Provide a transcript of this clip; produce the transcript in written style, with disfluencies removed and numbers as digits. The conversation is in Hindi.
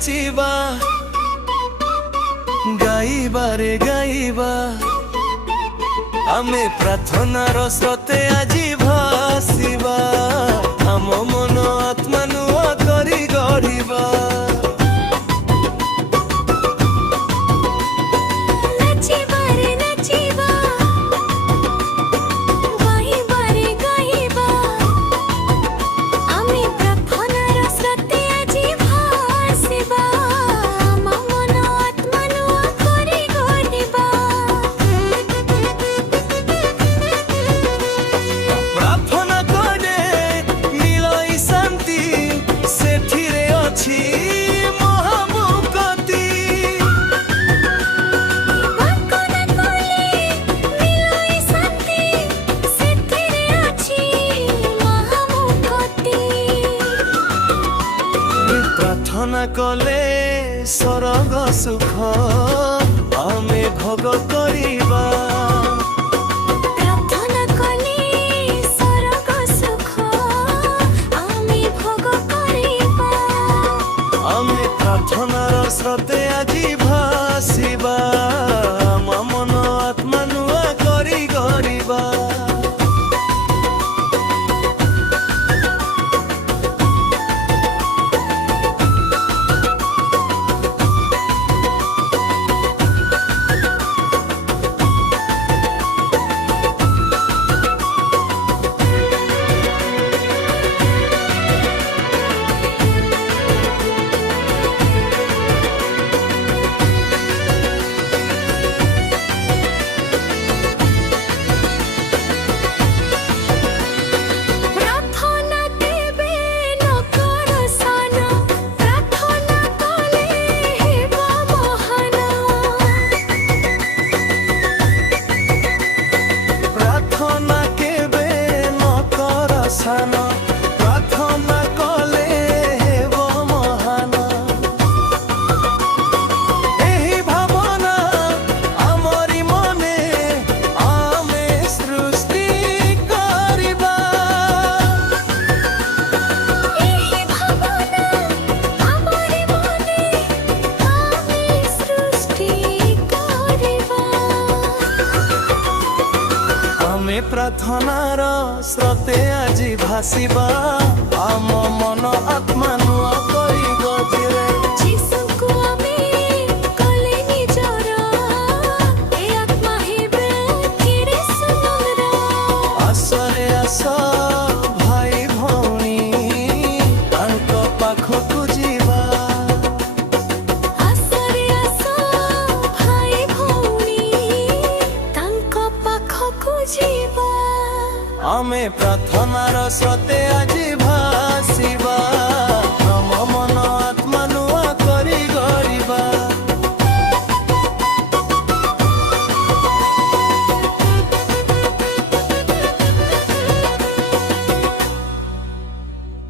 नाचिबा गाइबारे गाइबा आमे प्रार्थनार स्रोते आजी भासिबा आम मन आत्मा नुआ करी गढ़िबा प्रार्थना कले सरग सुख आमे भोग करिबा प्रार्थना कले सरग सुख आमे भोग करिबा आमे प्रार्थनार स्रोते आजी भासिबा आम मन आत्मा नुआ करी गढ़िबा प्रार्थना कले हेब महान एही भावना आमरी मने आमे सृष्टि करिबा एही भावना आमरी मने आमे सृष्टि करिबा आमे प्रार्थनार स्रोते आजी भासिबा आम मन आत्मा नुआ करी गढ़िबा जीसुको आमे कले निजर ए आत्मा हेबे केरे सुंदर आसरे आस भाई भौणी तांको पाखकु जीवा आसरे आस भाई भौणी तांको पाखकु जीवा आमे प्रार्थनार स्रोते आजी